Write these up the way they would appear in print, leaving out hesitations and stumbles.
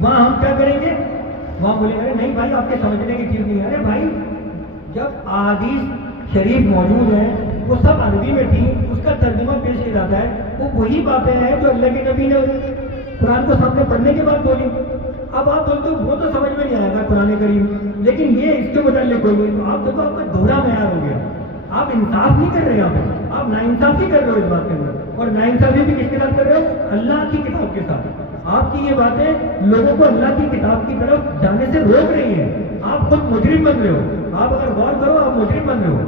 وہاں ہم کیا کریں گے؟ وہاں بولیں گے نہیں بھائی آپ کے سمجھنے کی چیز نہیں ہے. ارے بھائی جب احادیث شریف موجود ہیں وہ سب عربی میں تھی, اس کا ترجمہ پیش کیا جاتا ہے, وہ وہی باتیں ہیں جو اللہ کے نبی نے قرآن کو سامنے پڑھنے کے بعد بولی. اب آپ بولتے ہو وہ تو سمجھ میں نہیں آئے گا قرآن کریم, لیکن یہ اس کے متعلق کوئی نہیں, تو آپ دیکھو آپ کا دوہرا معیار ہو گیا. آپ انصاف نہیں کر رہے, آپ ناانصافی کر رہے ہو اس بات کے اندر, اور ناانصافی بھی کس کے ساتھ کر رہے ہو؟ اللہ کی کتاب کے ساتھ. آپ کی یہ باتیں لوگوں کو اللہ کی کتاب کی طرف جانے سے روک رہی ہیں. آپ خود مجرم بن رہے ہو. آپ اگر غور کرو آپ مجرم بن رہے ہو.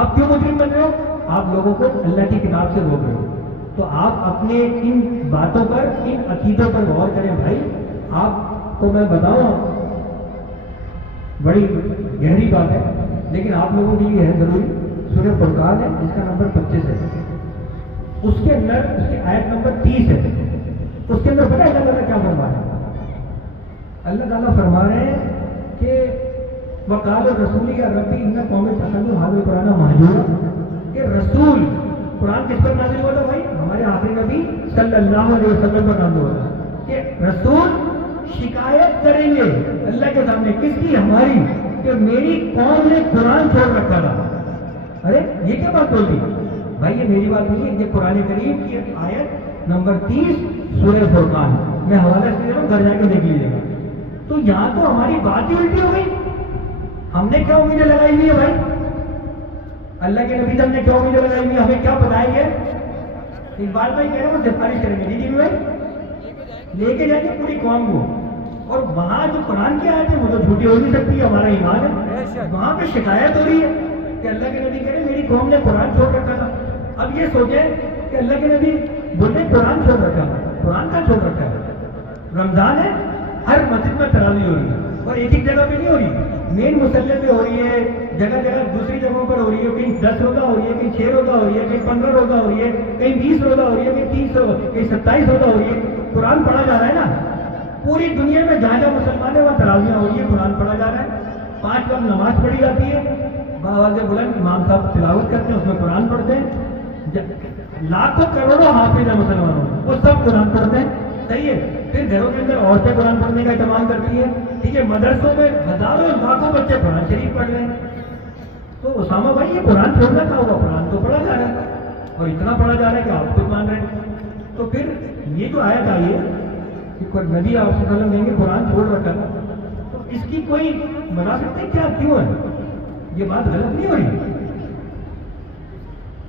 آپ کیوں مجرم بن رہے ہو؟ آپ لوگوں کو اللہ کی کتاب سے روک رہے ہو. تو آپ اپنے ان باتوں پر, ان عقیدوں پر غور کریں بھائی. آپ کو میں بتاؤں بڑی گہری بات ہے, لیکن آپ لوگوں کے لیے ہے ضروری. سورہ فرقان ہے جس کا نمبر 25 ہے, اس کے اندر اس کی آیت نمبر 30 ہے. اس کے اندر پتہ ہے اللہ تعالیٰ کیا فرما رہے ہیں؟ اللہ تعالیٰ فرما رہے ہیں کہ وقال الرسول یا ربی ان قوم اتخذوا هذا القرآن مہجورا, کہ رسول قرآن کس پر نازل ہوا تھا بھائی؟ ہمارے آخری نبی صلی اللہ علیہ وسلم پر نازل ہوا تھا کہ رسول شکایت کریں گے اللہ کے سامنے. کس کی؟ ہماری, کہ میری قوم نے قرآن چھوڑ رکھا تھا. ارے یہ کیا بات بول دی بھائی؟ یہ میری بات نہیں ہے, یہ قرآن کریم کی آیت نمبر 30 سورہ فرقان. میں حوالہ اس لیے گھر جا کے دیکھ لیجیے گا. تو یہاں تو ہماری بات ہی الٹی ہو گئی. ہم نے کیا امیدیں لگائی ہوئی ہے بھائی؟ اللہ کے نبی ہم نے کیا امیدیں لگائی ہوئی ہے؟ ہمیں کیا بتائیں گے؟ اقبال بھائی کہہ رہے ہیں وہ سفارش کریں گے. جی بھائی لے کے جائیں گے پوری قوم کو, اور وہاں جو قرآن کی آیت ہے وہ تو جھوٹی ہو نہیں سکتی, ہمارا ایمان ہے. وہاں پہ شکایت ہو رہی ہے کہ اللہ کے نبی کہہ رہے میری قوم نے قرآن چھوڑ رکھا تھا. اب یہ سوچیں کہ اللہ کے نبی بولے قرآن چھوڑ رکھا ہے. قرآن کا چھوڑ رکھا ہے؟ رمضان ہے, ہر مسجد میں تراویح ہو رہی ہے, اور ایک جگہ پہ نہیں ہو رہی, مین مسلح پہ ہو رہی ہے, جگہ جگہ دوسری جگہوں پر ہو رہی ہے. کہیں 10 روزہ ہو رہی ہے, کہیں 6 روزہ ہو رہی ہے, کہیں 15 روزہ ہو رہی ہے, کہیں 20 روزہ ہو رہی ہے, کہیں 30 کہیں 27 روزہ ہو رہی ہے. قرآن پڑھا جا رہا ہے نا پوری دنیا میں, جہاں جہاں مسلمان ہیں وہاں تراویح ہو رہی ہے, قرآن پڑھا جا رہا ہے. 5 وقت نماز پڑھی جاتی ہے, باواز بلند امام صاحب تلاوت کرتے ہیں, اس میں قرآن پڑھتے ہیں. لاکھوں کروڑوں حافظ ہیں مسلمانوں میں, وہ سب قرآن پڑھتے ہیں. صحیح ہے. پھر گھروں کے اندر عورتیں قرآن پڑھنے کا اہتمام کرتی ہیں. ٹھیک ہے, مدرسوں میں ہزاروں لاکھوں بچے قرآن شریف پڑھ رہے ہیں. تو اسامہ بھائی یہ قرآن چھوڑنا تھا, ہوا قرآن تو پڑھا جا رہا ہے, اور اتنا پڑھا جا رہا ہے کہ آپ خود مان رہے ہیں. تو پھر یہ جو آیت آئی ہے کہ نبی آپ صلی اللہ علیہ وسلم نے قرآن چھوڑ رکھا تھا, تو اس کی کوئی بنا سکتے ہیں کیا, کیوں ہے یہ بات غلط نہیں ہو رہی؟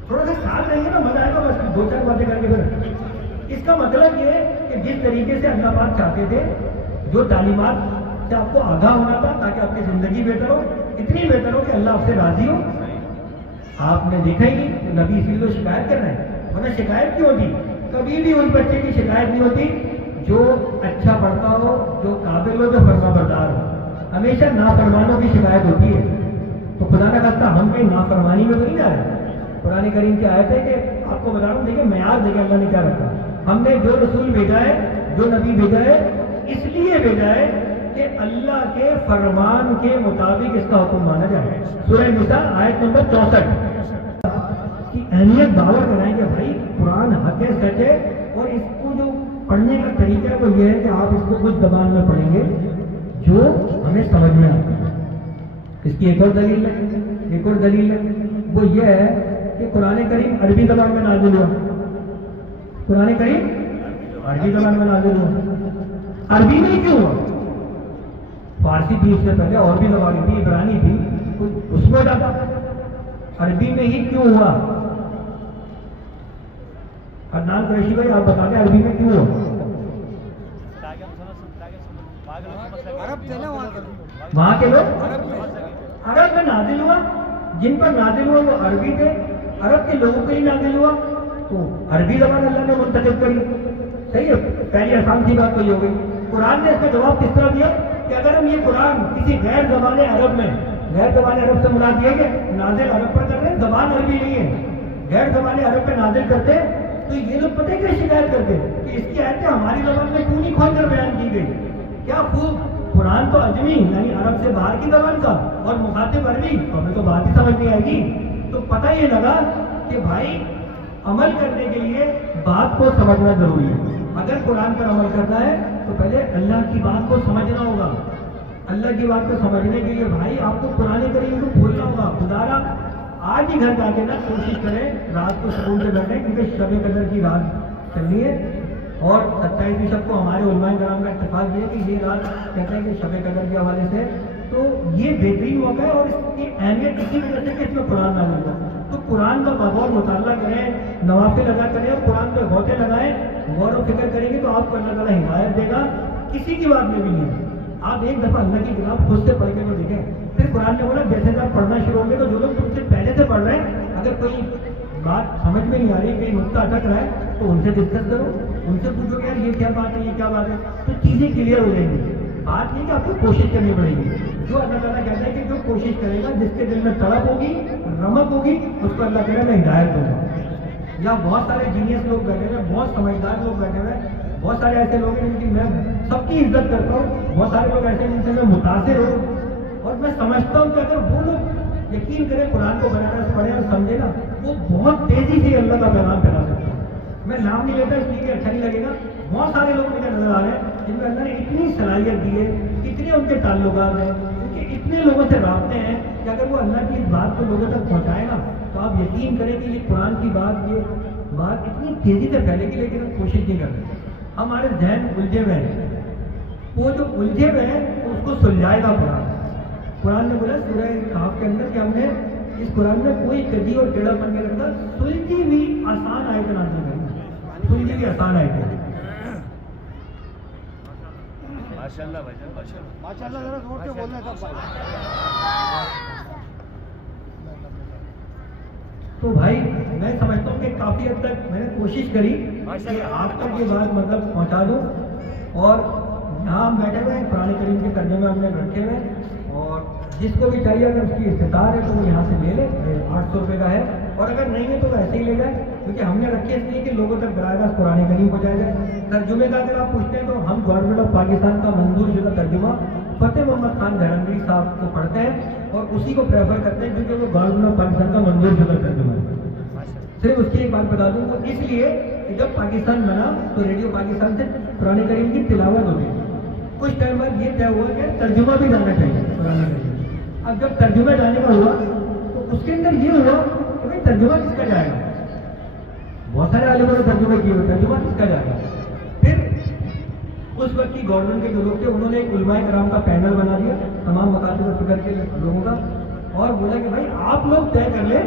تھوڑا سا ساتھ رہیں گے نا, مزہ آئے گا. بس 2-4 باتیں کر کے پھر اس کا مطلب یہ ہے کہ جس طریقے سے اللہ پاک چاہتے تھے, جو تعلیمات سے آپ کو آگاہ ہونا تھا تاکہ آپ کی زندگی بہتر ہو, اتنی بہتر ہو کہ اللہ آپ سے راضی ہو, آپ نے دیکھا ہی نہیں کہ نبی اسی لیے تو شکایت کر رہے ہیں. ورنہ شکایت کیوں ہوتی؟ کبھی بھی اس بچے کی شکایت نہیں ہوتی جو اچھا پڑھتا ہو, جو قابل ہو, جو فرما بردار ہو. ہمیشہ نافرمانوں کی شکایت ہوتی ہے. تو خدا نہ خواستہ ہم کہیں نافرمانی میں تو نہیں جا رہے. قرآن کریم کی آیت ہے کہ آپ کو بتا رہا ہوں, دیکھیں معیار دیکھیں اللہ نے کیا رکھا. ہم نے جو رسول بھیجا ہے, جو نبی بھیجا ہے, اس لیے بھیجا ہے کہ اللہ کے فرمان کے مطابق اس کا حکم مانا جائے. سورہ نساء آیت نمبر 64 کی اہمیت باور کرائیں کہ بھائی قرآن حق ہے, سچ ہے, اور اس کو جو پڑھنے کا طریقہ وہ یہ ہے کہ آپ اس کو کچھ زبان میں پڑھیں گے جو ہمیں سمجھ میں آتا ہے. اس کی ایک اور دلیل ہے, وہ یہ ہے کہ قرآن کریم عربی زبان میں نازل ہوا. قرآن کریم عربی زبان میں نازل ہوا. عربی میں کیوں ہوا؟ فارسی تھی اس سے پہلے, اور بھی زبانیں تھی, عبرانی تھی, اس میں ڈالا. عربی میں ہی کیوں ہوا؟ عدنان قریشی بھائی آپ بتا دیں عربی میں کیوں ہوا؟ وہاں کے لوگ عرب میں نازل ہوا, جن پر نازل ہوا وہ عربی تھے, عرب کے لوگوں کے ہی نازل ہوا, تو عربی زبان اللہ نے منتخب کری. صحیح ہے, پہلی آسان سی بات تو یہ ہو گئی. قرآن نے اس کا جواب کس طرح دیا کہ اگر ہم یہ قرآن کسی غیر زبان عرب میں, غیر زبان عرب سے مراد یہ کہ نازل عرب پر کر رہے ہیں, زبان عربی نہیں ہے, غیر زبان عرب پہ نازل کرتے, تو یہ لوگ پتہ کیا شکایت کرتے کہ اس کی آیتیں ہماری زبان میں کیوں نہیں کھول کر بیان کی گئی. کیا خوب, قرآن تو اجمی یعنی عرب سے باہر کی زبان کا, اور مخاطب عربی, ہمیں تو بات ہی سمجھ نہیں آئے گی. تو پتہ یہ لگا کہ بھائی عمل کرنے کے لیے بات کو سمجھنا ضروری ہے. اگر قرآن پر عمل کرنا ہے تو پہلے اللہ کی بات کو سمجھنا ہوگا. اللہ کی بات کو سمجھنے کے لیے بھائی آپ کو قرآن کریم کو کھولنا ہوگا. خدا آج ہی گھر جا کے نا کوشش کریں رات کو سکون سے بیٹھیں, کیونکہ شب قدر کی رات چلنی ہے. اور 27 شب کو ہمارے علماء کرام کا اتفاق یہ ہے کہ یہ رات کہتے ہیں کہ شب قدر کے حوالے سے تو یہ بہترین موقع ہے. اور اس کی اہمیت اسی وجہ سے کہ اس میں قرآن نازل ہوا. تو قرآن کا بغور مطالعہ کریں, نوافل ادا کریں اور قرآن پہ غوطے لگائیں, غور و فکر کریں گے تو آپ کو اللہ تعالیٰ ہدایت دے گا. کسی کی بات میں بھی نہیں ہے. آپ ایک دفعہ اللہ کی کتاب خود سے پڑھ کے تو دیکھیں. پھر قرآن نے بولا جیسے کہ آپ پڑھنا شروع ہوں گے تو جو لوگ تم سے پہلے سے پڑھ رہے ہیں اگر کوئی بات سمجھ میں نہیں آ رہی, کہیں نقطہ اٹک رہا ہے تو ان سے ڈسکس کرو, ان سے پوچھو کہ یار یہ کیا بات ہے, یہ کیا بات ہے, تو چیزیں کلیئر ہو جائیں گی. بات یہ کہ آپ کو کوشش کرنی پڑے گی. جو اللہ تعالیٰ کہتا ہے کہ جو کوشش کرے گا, جس کے دل میں تڑپ ہوگی, رمق ہوگی, اس کو اللہ کرے میں ہدایت دوں گا. یا بہت سارے جینیس لوگ بیٹھے ہوئے, بہت سمجھدار لوگ بیٹھے ہوئے, بہت سارے ایسے لوگ ہیں جن کی میں سب کی عزت کرتا ہوں. بہت سارے لوگ ایسے ہیں جن سے میں متاثر ہوں, اور میں سمجھتا ہوں کہ اگر وہ لوگ یقین کریں قرآن کو بنانا پڑھیں اور سمجھے نا, وہ بہت تیزی سے اللہ کا پیغام پھیلا سکتے ہیں. میں نام نہیں لیتا اس لیے کہ اچھا نہیں لگے گا. بہت سارے لوگ مجھے نظر آ رہے ہیں جن میں اللہ نے اتنی صلاحیت دی ہے, اتنے ان کے تعلقات ہیں, کیونکہ اتنے لوگوں سے رابطے ہیں کہ اگر وہ اللہ کی بات کو لوگوں تک پہنچائے نا تو آپ یقین کریں کہ یہ قرآن کی بات, یہ بات اتنی تیزی سے پھیلے گی. لیکن ہم کوشش نہیں کرتے. ہمارے ذہن الجھے ہوئے ہیں, وہ جو الجھے ہوئے ہیں اس کو سلجھائے گا قرآن. قرآن نے بولا سورہ کہف کے اندر کہ ہم نے اس قرآن میں کوئی کدی اور ٹیڑھا پن کے رکھا, سلجھی ہوئی آسان آیتیں نازل کریں, سلجھی ہوئی آسان آیتیں. ماشاءاللہ بھائی جان, ماشاءاللہ ذرا زور سے بولنا سب بھائی. تو بھائی میں سمجھتا ہوں کہ کافی حد تک میں نے کوشش کری کہ آپ تک یہ بات مطلب پہنچا دوں. اور یہاں ہم بیٹھے ہوئے ہیں, قرآن کریم کے ترجمے ہم نے رکھے ہوئے ہیں, اور جس کو بھی چاہیے اگر اس کی استطاعت ہے تو وہ یہاں سے لے لے. 800 روپے کا ہے, اور اگر نہیں ہے تو وہ ایسے ہی لے جائے, کیونکہ ہم نے رکھے اس لیے کہ لوگوں تک براہ راست قرآن کریم پہنچایا جائے. ترجمے کا اگر آپ پوچھتے ہیں تو ہم گورنمنٹ آف پاکستان کا منظور شدہ ترجمہ فتح محمد خان دھرمگری صاحب کو پڑھتے ہیں اور اسی کو پریفر کرتے ہیں, کیونکہ وہ گورنمنٹ آف پاکستان کا منظور شدہ ترجمہ ہے. صرف اس کی ایک بات بتا دوں, وہ اس لیے کہ جب پاکستان بنا تو ریڈیو پاکستان سے قرآن کریم کی تلاوت ہوتی. کچھ ٹائم بعد یہ طے ہوا کہ ترجمہ بھی جانا چاہیے قرآن کریم. اب جب ترجمہ جانے کا ہوا تو اس کے اندر یہ ہوا کہ بھائی ترجمہ کس کا جائے گا. بہت سارے عالموں نے ترجمہ کیے ہوئے, ترجمہ کس کا جائے گا. پھر اس وقت کی گورنمنٹ کے جو لوگ تھے انہوں نے ایک علماء کرام کا پینل بنا دیا تمام مکاتب و فکر کے لوگوں کا, اور بولا کہ بھائی آپ لوگ طے کر لیں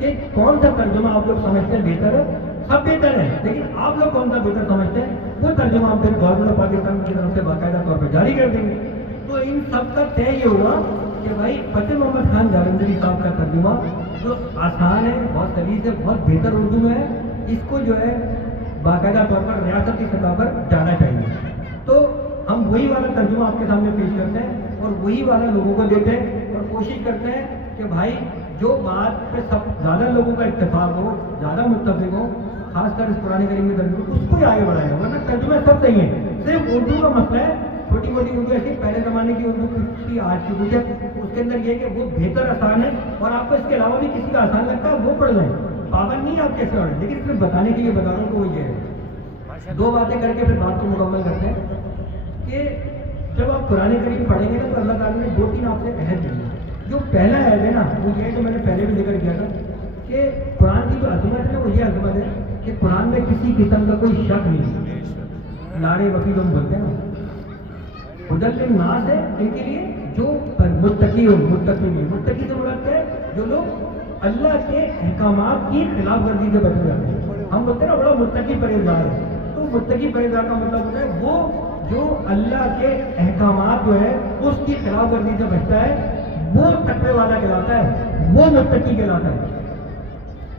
کہ کون سا ترجمہ آپ لوگ سمجھتے ہیں بہتر ہے. سب بہتر ہے, لیکن آپ لوگ کون سا بہتر سمجھتے ہیں وہ ترجمہ ہم پھر گورنمنٹ آف پاکستان کی طرف سے باقاعدہ طور پر جاری کر دیں گے. تو ان سب کا طے یہ ہوا کہ بھائی فتح محمد خان دھرمگری صاحب کا ترجمہ جو آسان ہے, بہت سلیس ہے, بہت بہتر اردو میں ہے, اس کو جو ہے باقاعدہ طور پر ریاست کی سطح پر جانا چاہیے. تو ہم وہی والا ترجمہ آپ کے سامنے پیش کرتے ہیں اور وہی والا لوگوں کو دیتے ہیں, اور کوشش کرتے ہیں کہ بھائی جو بات پہ سب زیادہ لوگوں کا اتفاق ہو, زیادہ متفق ہو, خاص کر اس قرآن کریم کے ترجمے اس کو ہی آگے بڑھائے گا. ورنہ ترجمے سب صحیح ہیں, صرف اردو کا مسئلہ ہے. چھوٹی موٹی اردو ایسی پہلے زمانے کی اردو کی آج کی کچھ ہے, اس کے اندر یہ کہ وہ بہتر آسان ہے, اور آپ کو اس کے علاوہ بھی کسی کا آسان لگتا ہے وہ پڑھ لیں, پابند نہیں آپ کیسے پڑھیں, لیکن صرف بتانے کے لیے بتا رہا ہوں کہ وہ یہ ہے. دو باتیں کر کے پھر بات کو مکمل کرتے ہیں کہ جب آپ قرآن کریم پڑھیں گے نا تو اللہ تعالیٰ نے 2-3 آپ سے عہد دیے. جو پہلا عہد ہے نا وہ یہ ہے جو میں نے پہلے بھی ذکر کیا تھا کہ قرآن کی جو عظمت ہے وہ یہ عظمت ہے کہ قرآن میں کسی قسم کا کوئی شک نہیں. لاڑے وفی لوگ بولتے ہیں نا, ہدل الناس ہے ان کے لیے جو متقی ہو, متقی نہیں. متقی سے مراد ہے جو لوگ اللہ کے احکامات کی خلاف ورزی سے بچ جاتے ہیں. ہم بولتے ہیں نا بڑا متقی پرہیزگار ہے, تو متقی پرہیزگار کا مطلب ہوتا ہے وہ جو اللہ کے احکامات جو ہے اس کی خلاف ورزی سے بچتا ہے, وہ تقوی والا کہلاتا ہے, وہ متقی کہلاتا ہے.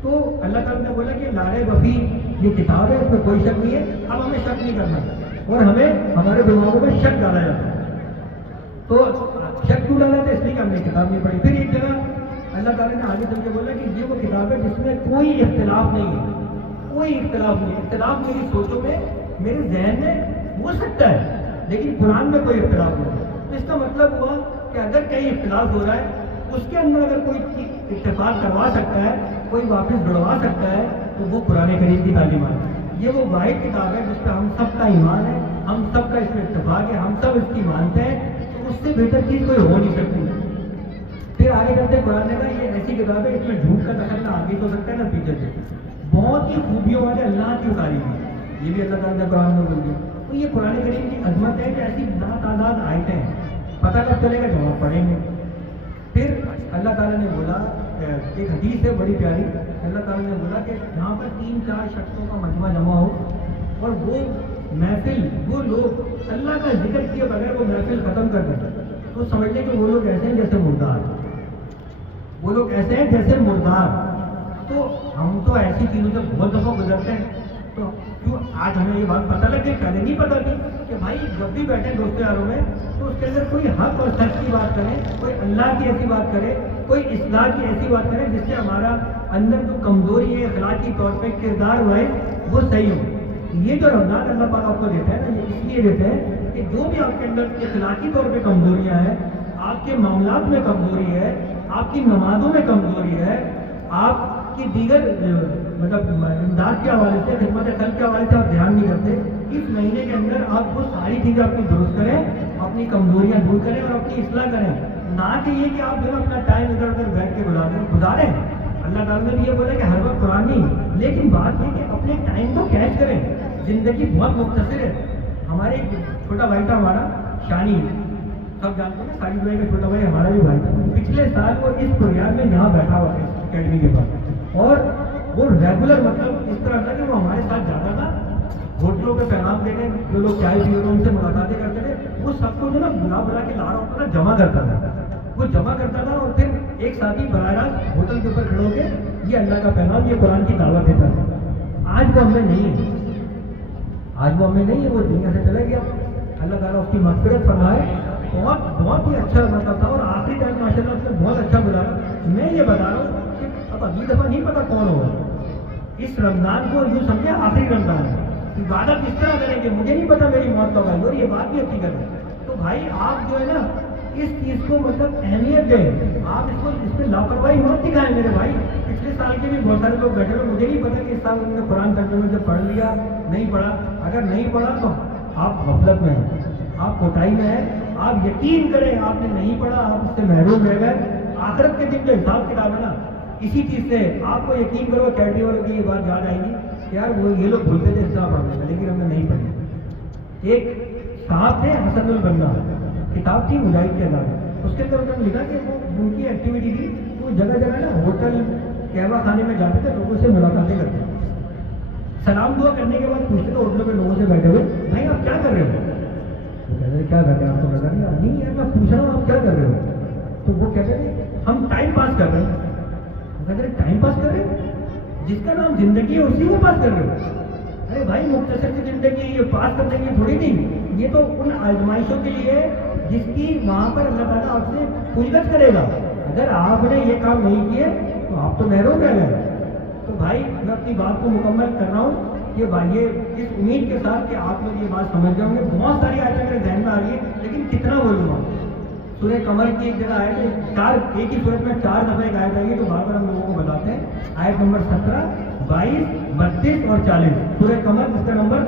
تو اللہ تعالیٰ نے بولا کہ لارے وفی یہ کتاب ہے, اس میں کوئی شک نہیں ہے. اب ہمیں شک نہیں کرنا, اور ہمیں ہمارے دماغوں میں شک ڈالا جاتا ہے. تو شک کیوں ڈالا تھا, اس لیے کہ ہم نے کتاب نہیں پڑھی. پھر ایک جگہ اللہ تعالیٰ نے آگے چل کے بولا کہ یہ وہ کتاب ہے جس میں کوئی اختلاف نہیں ہے, کوئی اختلاف نہیں. اختلاف میری سوچوں میں, میرے ذہن میں ہو سکتا ہے, لیکن قرآن میں کوئی اختلاف نہیں ہے. تو اس کا مطلب ہوا کہ اگر کہیں اختلاف ہو رہا ہے اس کے اندر اگر کوئی اتفاق کروا سکتا ہے, کوئی واپس جڑوا سکتا ہے, تو وہ قرآن کریم کی تعلیمات ہے. یہ وہ واحد کتاب ہے جس پہ ہم سب کا ایمان ہے, ہم سب کا اس میں اتفاق ہے, ہم سب اس کی مانتے ہیں, تو اس سے بہتر چیز کوئی ہو نہیں سکتی. پھر آگے چلتے قرآن نے کہا یہ ایسی کتاب ہے اس میں جھوٹ کا دخل نہ آگے ہو سکتا ہے نہ پیچھے سے, بہت ہی خوبیوں والے اللہ کی اتاری ہوئی, یہ بھی اللہ تعالیٰ نے قرآن میں بول دیا. تو یہ قرآن کریم کی عظمت ہے کہ ایسی لاتعداد آیتیں ہیں, پتہ کب چلے گا جب آپ پڑھیں گے. پھر اللہ تعالیٰ نے بولا, ایک حدیث ہے بڑی پیاری, اللہ تعالیٰ نے بولا کہ جہاں پر 3-4 شخصوں کا مجمع جمع ہو اور وہ محفل, وہ لوگ اللہ کا ذکر کیے بغیر وہ محفل ختم کر دیں, تو سمجھ لیں کہ وہ لوگ ایسے ہیں جیسے مردار, وہ لوگ ایسے ہیں جیسے مردار. تو ہم تو ایسی چیزوں سے بہت دفعہ گزرتے ہیں, تو کیوں آج ہمیں یہ بات پتہ لگ گئی, پہلے نہیں پتہ تھی کہ بھائی جب بھی بیٹھے دوست یاروں میں تو اس کے اندر کوئی حق اور سچ کی بات کرے, کوئی اللہ کی ایسی بات کرے, کوئی اصلاح کی ایسی بات کرے جس سے ہمارا اندر جو کمزوری ہے اخلاقی طور پہ کردار ہوا ہے وہ صحیح ہو. یہ جو رمضان اللہ پاک آپ کو دیتا ہے نا, یہ اس لیے دیتا ہے کہ جو بھی آپ کے اندر اخلاقی طور پہ کمزوریاں ہیں, آپ کے معاملات میں کمزوری ہے, آپ کی نمازوں میں کمزوری ہے, آپ کی دیگر مطلب امداد کے حوالے سے, خدمت خلق کے حوالے سے آپ دھیان نہیں کرتے, اس مہینے کے اندر آپ وہ ساری چیزیں اپنی درست کریں, اپنی کمزوریاں دور کریں اور اپنی اصلاح کریں. نہ کہ یہ کہ آپ جو ہے اپنا ٹائم ادھر ادھر بیٹھ کے گزاریں. اللہ تعالیٰ نے یہ بولا کہ ہر وقت قرآن نہیں, لیکن بات یہ کہ اپنے ٹائم کو کیچ کریں. زندگی بہت مختصر ہے. ہمارے ایک چھوٹا بھائی تھا ہمارا شانی, سب جانتے ہیں ساجد بھائی کا چھوٹا بھائی ہمارا بھی بھائی تھا. پچھلے سال وہ اس پروگرام میں یہاں بیٹھا ہوا تھا اکیڈمی کے پاس, اور وہ ریگولر مطلب اس طرح تھا کہ وہ ہمارے ساتھ جاتا تھا ہوٹلوں پہ پیغام دینے, جو لوگ چائے پی رہے ان سے ملاقاتیں کرتے تھے, وہ سب کو جو نا بلا بلا کے لا رہا ہوتا تھا, جمع کرتا تھا, وہ جمع کرتا تھا, اور پھر ایک ساتھی براہ راست ہوٹل کے اوپر کھڑے ہو کے یہ اللہ کا پیغام, یہ قرآن کی دعوت دیتا تھا. آج وہ ہمیں نہیں ہے, آج وہ ہمیں نہیں ہے, وہ دنیا سے چلا گیا. اللہ تعالیٰ اس کی مغفرت فرمائے. بہت ہی اچھا مطلب تھا, اور آخری ٹائم ماشاء اللہ اس نے بہت اچھا گزارا. میں یہ بتا رہا ہوں کہ اب اگلی دفعہ نہیں پتا کون ہوگا. اس رمضان کو یوں سمجھے آخری رمضان ہے, عبادت کس طرح کریں گے مجھے نہیں پتا میری موت کب آئی, اور یہ بات بھی حقیقت ہے. تو بھائی آپ جو ہے نا اس چیز کو مطلب اہمیت دیں, آپ اس میں لاپرواہی مت دکھائیں میرے بھائی. پچھلے سال کے بھی بہت سارے لوگ بیٹھے ہوئے, مجھے نہیں پتا کہ اس سال انہوں نے قرآن ترجمے سے پڑھ لیا نہیں پڑھا. اگر نہیں پڑھا تو آپ غفلت میں ہیں, آپ کوتاہی میں ہیں. آپ یقین کریں آپ نے نہیں پڑھا, آپ اس سے محروم رہ گئے. آخرت کے دن جو حساب کتاب ہے نا, اسی چیز سے آپ کو یقین کرو کیٹری والوں کی یہ بات یاد آئے گی, یار وہ یہ لوگ بھولتے تھے اس طرح پڑھنے میں, لیکن ہم نے نہیں پڑھی. ایک صاحب تھے حسن البنا, کتاب تھی مجاہد کے اندر, اس کے اندر انہوں نے لکھا کہ وہ ان کی ایکٹیویٹی تھی, وہ جگہ جگہ نا ہوٹل قہوہ خانے میں جاتے تھے, لوگوں سے ملاقاتیں کرتے تھے, سلام دعا کرنے کے بعد پوچھتے تھے ہوٹلوں میں لوگوں سے بیٹھے ہوئے, بھائی آپ کیا کر رہے ہو؟ کیا کرتے ہیں آپ کو نظر نہیں یار, میں پوچھ رہا ہوں آپ کیا کر رہے ہو؟ تو وہ کہتے تھے ہم ٹائم پاس کر رہے ہیں. کہتے ٹائم پاس کر رہے ہیں, جس کا نام زندگی ہے اسی کو پاس کر رہے ہو. ارے بھائی مختصر کی زندگی یہ پاس کرنے کی تھوڑی نہیں, یہ تو ان آزمائشوں کے لیے جس کی وہاں پر اللہ تعالیٰ آپ سے پوچھگچھ کرے گا. اگر آپ نے یہ کام نہیں کیے تو آپ تو محروم رہ گئے. تو بھائی میں اپنی بات کو مکمل کر رہا ہوں کہ بھائی اس امید کے ساتھ کہ آپ لوگ یہ بات سمجھ جاؤں گے. بہت ساری آیتیں میرے ذہن میں آ رہی ہے, لیکن کتنا بولوں گا. سورہ قمر کی ایک جگہ آئے تھے, ایک ہی صورت میں 4 دفعہ ایک آیت آئی ہے, تو بار بار ہم لوگوں کو بتاتے ہیں. آیت نمبر 17, 22, 32 اور 40. سورہ قمر جس کا نمبر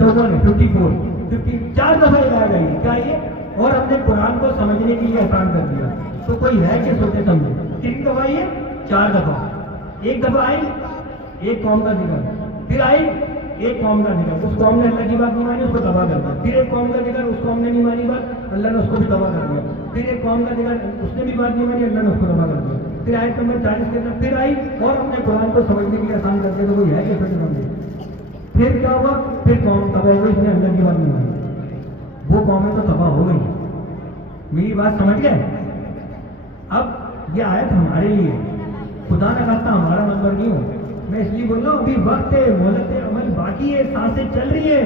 54 ہے, 54 4 دفعہ ایک آیت آئی ہے. کیا یہ اور ہم نے قرآن کو سمجھنے کے لیے آسان کر دیا. تو کوئی ہے کہ سوچے سمجھے, کتنی دفعہ آئی ہے؟ 4 دفعہ. ایک دفعہ آئی ایک قوم کا ذکر, پھر آئی ایک قوم کا ذکر, اس قوم نے اللہ کی بات نہیں مانی, اس کو تباہ کر دیا. پھر ایک قوم کا ذکر, اس قوم نے نہیں مانی بات, اللہ نے اس کو بھی تباہ کر دیا. پھر ایک قوم کا ذکر, اس نے بھی بات نہیں مانی, اللہ نے اس کو تباہ کر دیا. پھر آیت نمبر 40 کے اندر پھر آئی اور ہم نے قرآن کو سمجھنے کے لیے آسان کر دیا. تو کوئی ہے کہ سوچے سمجھے. پھر کیا ہوا, پھر قوم تباہ ہو گئی, اس نے اللہ کی بات نہیں مانی, وہ قومیں تو تباہ ہو گئی. میری بات سمجھ گئے؟ اب یہ آیت ہمارے لیے, خدا نہ خواستہ ہمارا نمبر نہیں ہو. میں اس لیے بول رہا ہوں ابھی وقت ہے, مہلت عمل باقی ہے, سانسیں چل رہی ہے.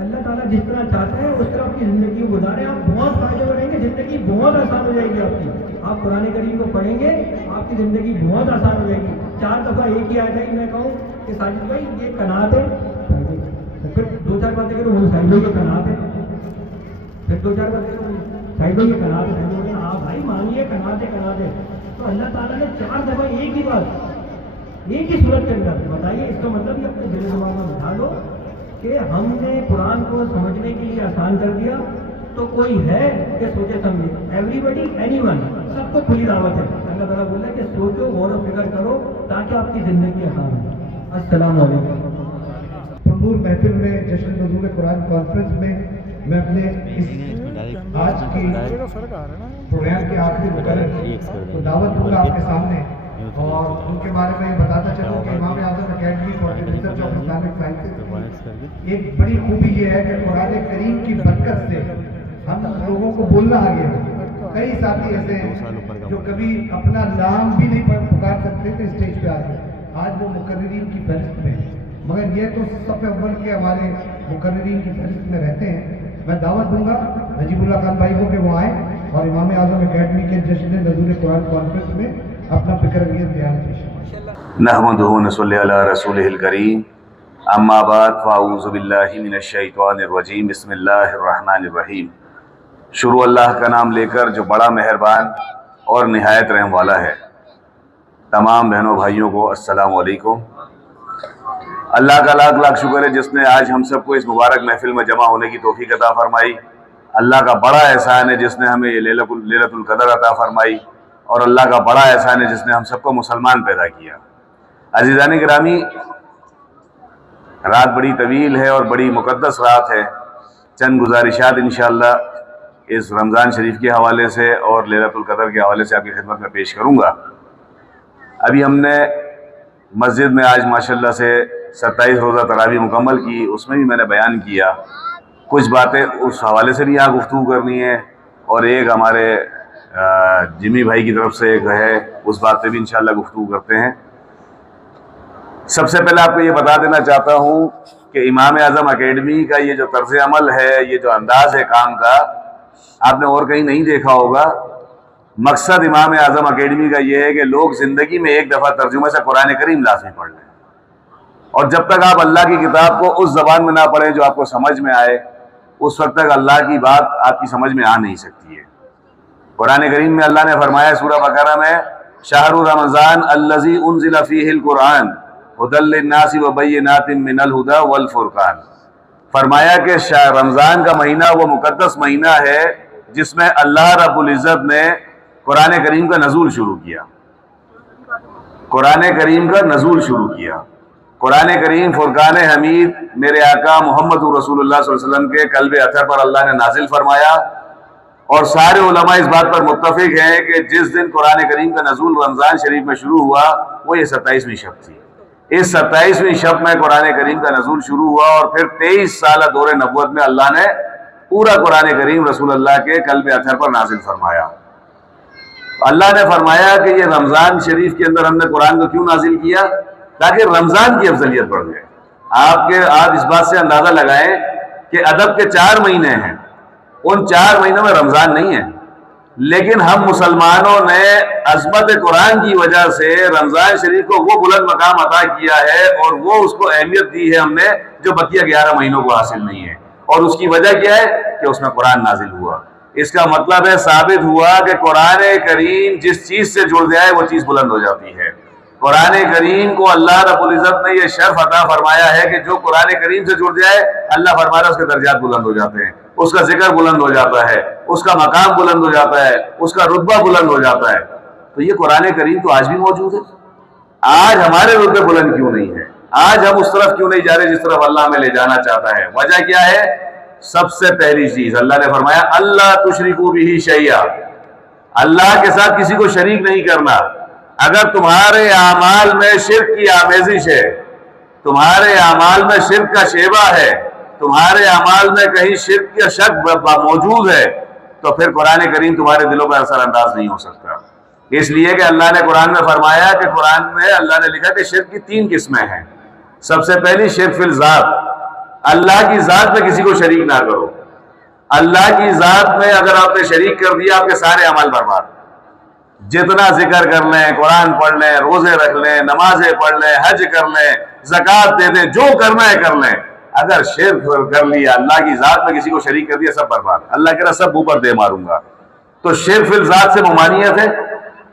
اللہ تعالیٰ جس طرح چاہتا ہے اس طرح اپنی زندگی کو گزاریں. آپ بہت فائدے میں رہیں گے, زندگی بہت آسان ہو جائے گی آپ کی. آپ قرآن کریم کو پڑھیں گے, آپ کی زندگی بہت آسان ہو جائے گی. 4 دفعہ ایک ہی آیت ہے کہ میں کہوں کہ ساجد بھائی یہ قناعت ہے, پھر 2-4 باتیں کروں وہ ساجد بھائی یہ قناعت ہے, پھر 2-4 باتیں کروں ساجد بھائی یہ قناعت ہے. ہاں بھائی مانیے قناعت ہے, قناعت ہے. تو اللہ تعالیٰ نے 4 دفعہ ایک ہی بات ایک ہی صورت کے اندر بتائیے. اس کا مطلب یہ اپنے دل دماغ میں بٹھا لو کہ ہم نے قرآن کو سمجھنے کے لیے آسان کر دیا تو کوئی ہے کہ سوچے سمجھے؟ ایوری بڈی، اینی ون، سب کو کھلی دعوت ہے. اللہ تعالیٰ بول رہا ہے کہ سوچو، غور و فکر کرو تاکہ آپ کی زندگی آسان ہو. السلام علیکم. پنگور محفل میں جشن نزول قرآن کانفرنس میں اپنے اس آج کی پروگرام کے آخری مقرر کو دعوت دوں گا آپ کے سامنے، اور ان کے بارے میں بتاتا چلوں کہ Imam Azam academy for research of Islamic sciences ایک بڑی خوبی یہ ہے کہ قرآن کریم کی برکت سے ہم لوگوں کو بولنا آ گیا. کئی ساتھی ایسے ہیں جو کبھی اپنا نام بھی نہیں پکار سکتے تھے اسٹیج پہ آ کے، آج وہ مقررین کی فہرست میں ہیں. مگر یہ تو صف اول کے ہمارے مقررین کی فہرست میں رہتے ہیں. میں دعوت دوں گا نجیب اللہ خان بھائی کو کہ وہ آئیں اور امام اعظم اکیڈمی کے جشن نزول قرآن کانفرنس میں اپنا فکر انگیز بیان پیش کریں. نحمدہ ونصلی علی رسولہ الکریم، اما بعد فاعوذ باللہ من الشیطان الرجیم، بسم اللہ الرحمن الرحیم. شروع اللہ کا نام لے کر جو بڑا مہربان اور نہایت رحم والا ہے. تمام بہنوں بھائیوں کو السلام علیکم. اللہ کا لاکھ لاکھ شکر ہے جس نے آج ہم سب کو اس مبارک محفل میں جمع ہونے کی توفیق عطا فرمائی. اللہ کا بڑا احسان ہے جس نے ہمیں یہ لیلۃ القدر عطا فرمائی، اور اللہ کا بڑا احسان ہے جس نے ہم سب کو مسلمان پیدا کیا. عزیزان گرامی، رات بڑی طویل ہے اور بڑی مقدس رات ہے. چند گزارشات انشاءاللہ اس رمضان شریف کے حوالے سے اور لیلۃ القدر کے حوالے سے آپ کی خدمت میں پیش کروں گا. ابھی ہم نے مسجد میں آج ماشاءاللہ سے 27 روزہ تراویح مکمل کی، اس میں بھی میں نے بیان کیا. کچھ باتیں اس حوالے سے بھی یہاں گفتگو کرنی ہے، اور ایک ہمارے جمی بھائی کی طرف سے ایک ہے، اس بات پہ بھی انشاءاللہ گفتگو کرتے ہیں. سب سے پہلے آپ کو یہ بتا دینا چاہتا ہوں کہ امام اعظم اکیڈمی کا یہ جو طرز عمل ہے، یہ جو انداز ہے کام کا، آپ نے اور کہیں نہیں دیکھا ہوگا. مقصد امام اعظم اکیڈمی کا یہ ہے کہ لوگ زندگی میں ایک دفعہ ترجمے سے قرآن کریم لازمی پڑھ لیں، اور جب تک آپ اللہ کی کتاب کو اس زبان میں نہ پڑھیں جو آپ کو سمجھ میں آئے، اس وقت تک اللہ کی بات آپ کی سمجھ میں آ نہیں سکتی ہے. قرآن کریم میں اللہ نے فرمایا سورہ بقرہ میں، شہر رمضان الذی انزل فیہ القرآن ھدی للناس وبینات من الھدی والفرقان. فرمایا کہ رمضان کا مہینہ وہ مقدس مہینہ ہے جس میں اللہ رب العزت نے قرآن کریم کا نزول شروع کیا. قرآن کریم کا نزول شروع کیا. قرآن کریم فرقان حمید میرے آقا محمد رسول اللہ صلی اللہ علیہ وسلم کے قلب اطہر پر اللہ نے نازل فرمایا، اور سارے علماء اس بات پر متفق ہیں کہ جس دن قرآن کریم کا نزول رمضان شریف میں شروع ہوا وہ یہ 27ویں شب تھی. اس 27ویں شب میں قرآن کریم کا نزول شروع ہوا، اور پھر 23 سالہ دور نبوت میں اللہ نے پورا قرآن کریم رسول اللہ کے قلب اطہر پر نازل فرمایا. اللہ نے فرمایا کہ یہ رمضان شریف کے اندر ہم نے قرآن کو کیوں نازل کیا؟ تاکہ رمضان کی افضلیت بڑھ جائے. آپ اس بات سے اندازہ لگائیں کہ ادب کے 4 مہینے ہیں، ان 4 مہینوں میں رمضان نہیں ہے، لیکن ہم مسلمانوں نے عظمت قرآن کی وجہ سے رمضان شریف کو وہ بلند مقام عطا کیا ہے، اور وہ اس کو اہمیت دی ہے ہم نے جو بقیہ 11 مہینوں کو حاصل نہیں ہے. اور اس کی وجہ کیا ہے کہ اس میں قرآن نازل ہوا. اس کا مطلب ہے ثابت ہوا کہ قرآن کریم جس چیز سے جڑ جائے وہ چیز بلند ہو جاتی ہے. قرآن کریم کو اللہ رب العزت نے یہ شرف عطا فرمایا ہے کہ جو قرآن کریم سے جڑ جائے اللہ فرماتا ہے اس کے درجات بلند ہو جاتے ہیں، اس کا ذکر بلند ہو جاتا ہے، اس کا مقام بلند ہو جاتا ہے، اس کا رتبہ بلند ہو جاتا ہے. تو یہ قرآن کریم تو آج بھی موجود ہے. آج ہمارے رتبے بلند کیوں نہیں ہے؟ آج ہم اس طرف کیوں نہیں جا رہے جس طرف اللہ ہمیں لے جانا چاہتا ہے؟ وجہ کیا ہے؟ سب سے پہلی چیز اللہ نے فرمایا اللہ تشرکوا بہ شیئا، اللہ کے ساتھ کسی کو شریک نہیں کرنا. اگر تمہارے اعمال میں شرک کی آمیزش ہے، تمہارے اعمال میں شرک کا شیبہ ہے، تمہارے اعمال میں کہیں شرک کا شک موجود ہے، تو پھر قرآن کریم تمہارے دلوں پر اثر انداز نہیں ہو سکتا. اس لیے کہ اللہ نے قرآن میں فرمایا کہ قرآن میں اللہ نے لکھا کہ شرک کی 3 قسمیں ہیں. سب سے پہلی شرک فی الذات، اللہ کی ذات میں کسی کو شریک نہ کرو. اللہ کی ذات میں اگر آپ نے شریک کر دیا آپ کے سارے اعمال برباد. جتنا ذکر کر لیں، قرآن پڑھ لیں، روزے رکھ لیں، نمازیں پڑھ لیں، حج کر لیں، زکوٰۃ دے دیں، جو کرنا ہے کر لیں، اگر شرک کر لیا، اللہ کی ذات میں کسی کو شریک کر دیا، سب برباد. اللہ کہہ رہا سب اوپر دے ماروں گا. تو شرک فی الذات سے ممانعت ہے.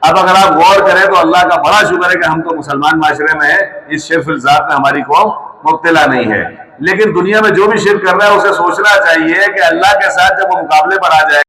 اب اگر آپ غور کریں تو اللہ کا بڑا شکر ہے کہ ہم تو مسلمان معاشرے میں ہیں، اس شرک فی الذات میں ہماری قوم مبتلا نہیں ہے. لیکن دنیا میں جو بھی شرک کر رہا ہے اسے سوچنا چاہیے کہ اللہ کے ساتھ جب وہ مقابلے پر آ جائے